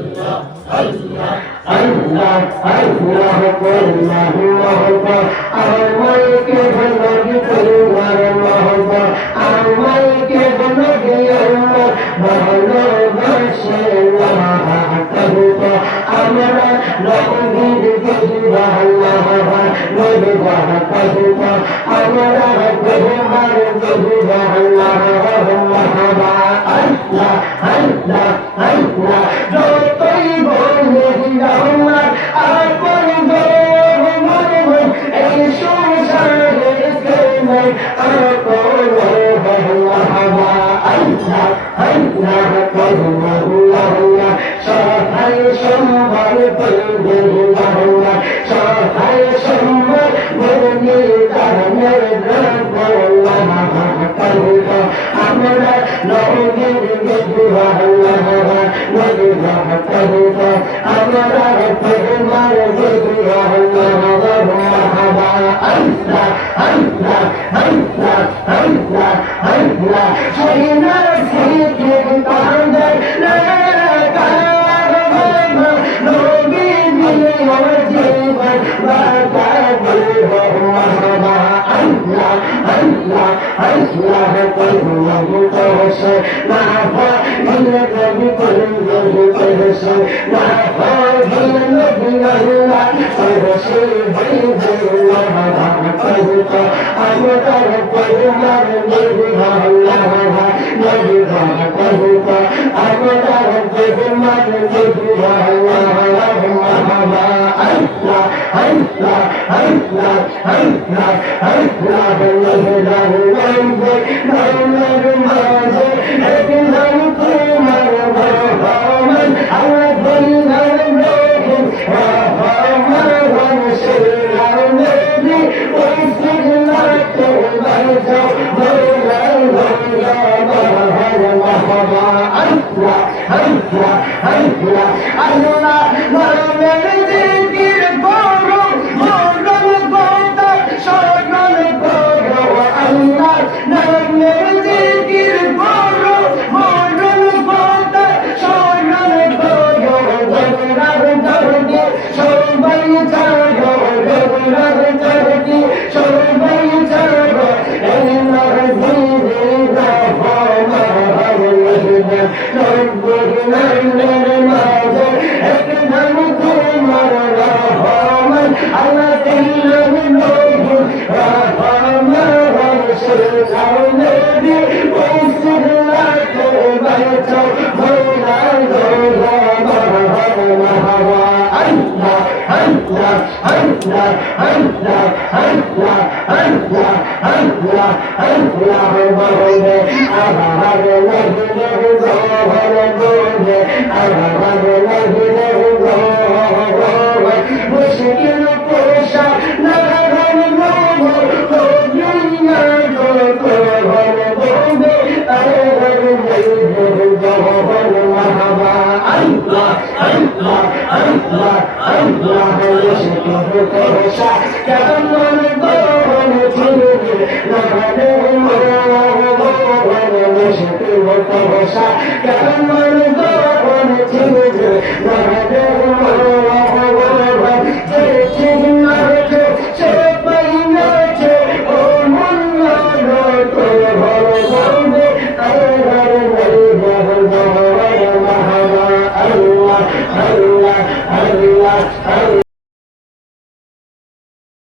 Allah Allah Allah Allah আমাকে বলবি তোমার মহব্বত আমাকে বলবি আল্লাহ ভালোবাসে না কবুত আমরা নবীর গজবা আল্লাহ গজবা কবুত আমরা গজবার গজবা আল্লাহ মারহাবা আল্লাহ আল্লাহ আল্লাহ যতই বলে আল্লাহ আপন গো মরমন এই সংসারে কেমন আপন মারহাবা আল্লাহ আল্লাহ আল্লাহ সহায় সম্বল করবে আল্লাহ সহায় সম্বল বলে কারণের দ্রব্য আমরা নবীর গজবা আল্লাহ গজবা কবুত আমরা তোমার গজবা আল্লাহ মারহাবা আল্লাহ আল্লাহ আল্লাহ আল্লাহ আল্লাহ সৈনা সিকে কান্দে নবী দিলে জীবন মারহাবা আল্লাহ আল্লাহ আল্লাহ কলমু তোসে না দিলে নবী কলমু তোসে না দিলে নবী আল্লাহ তোসে আল্লাহ কবুত আমরা তোমার গজবা আল্লাহ গজবা কবুত আমরা তোমার গজবা আল্লাহ মারহাবা আল্লাহ আল্লাহ আল্লাহ আল্লাহ আল্লাহ